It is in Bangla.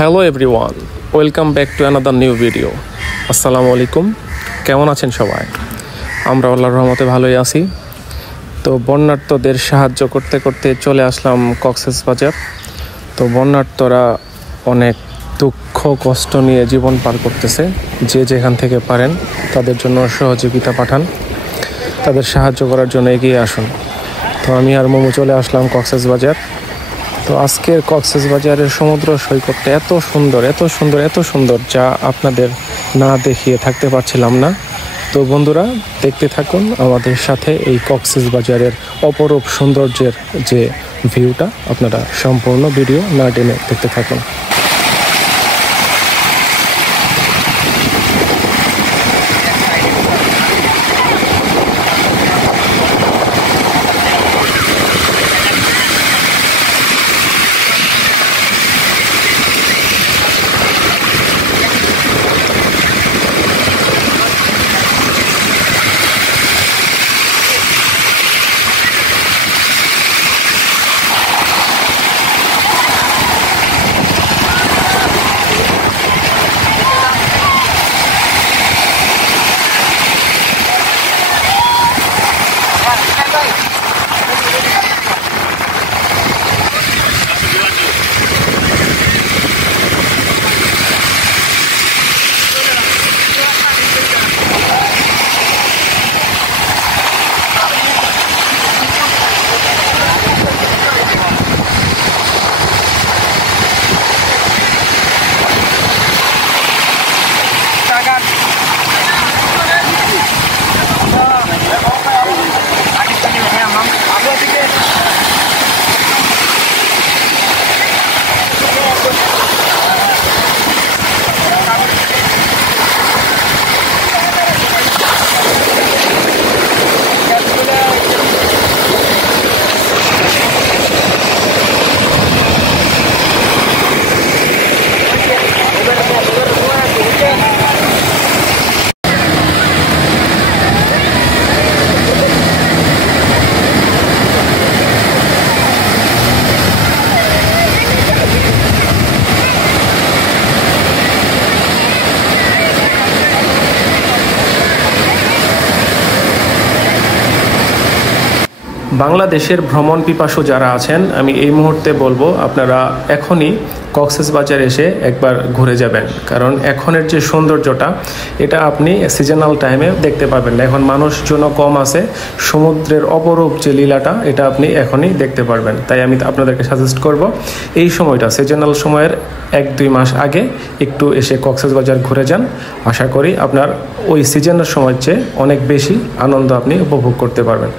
Hello everyone, welcome back to another new video. আসসালামু আলাইকুম, কেমন আছেন সবাই? আমরা আল্লাহর রহমতে ভালোই আছি। তো বন্যার্তদের সাহায্য করতে করতে চলে আসলাম কক্সবাজার। তো বন্যার্তরা অনেক দুঃখ কষ্ট নিয়ে জীবন পার করতেছে। যে যেখান থেকে পারেন তাদের জন্য সহযোগিতা পাঠান, তাদের সাহায্য করার জন্য এগিয়ে আসুন। তো আমি আর মোমো চলে আসলাম কক্সবাজার। তো আজকের কক্সবাজারের সমুদ্র সৈকতটা এত সুন্দর যা আপনাদের না দেখিয়ে থাকতে পারছিলাম না। তো বন্ধুরা, দেখতে থাকুন আমাদের সাথে এই কক্সবাজারের অপরূপ সৌন্দর্যের যে ভিউটা। আপনারা সম্পূর্ণ ভিডিও না টেনে দেখতে থাকুন। বাংলাদেশের ভ্রমণ পিপাসু যারা আছেন, আমি এই মুহূর্তে বলবো আপনারা এখনই কক্সবাজার এসে একবার ঘুরে যাবেন। কারণ এখনের যে সৌন্দর্যটা, এটা আপনি সিজনাল টাইমে দেখতে পাবেন না। এখন মানুষজন কম আছে, সমুদ্রের অপরূপ যে লীলাটা, এটা আপনি এখনই দেখতে পারবেন। তাই আমি আপনাদেরকে সাজেস্ট করব এই সময়টা, সিজনাল সময়ের 1-2 মাস আগে একটু এসে কক্সবাজার ঘুরে যান। আশা করি আপনার ওই সিজনের সময়ের চেয়ে অনেক বেশি আনন্দ আপনি উপভোগ করতে পারবেন।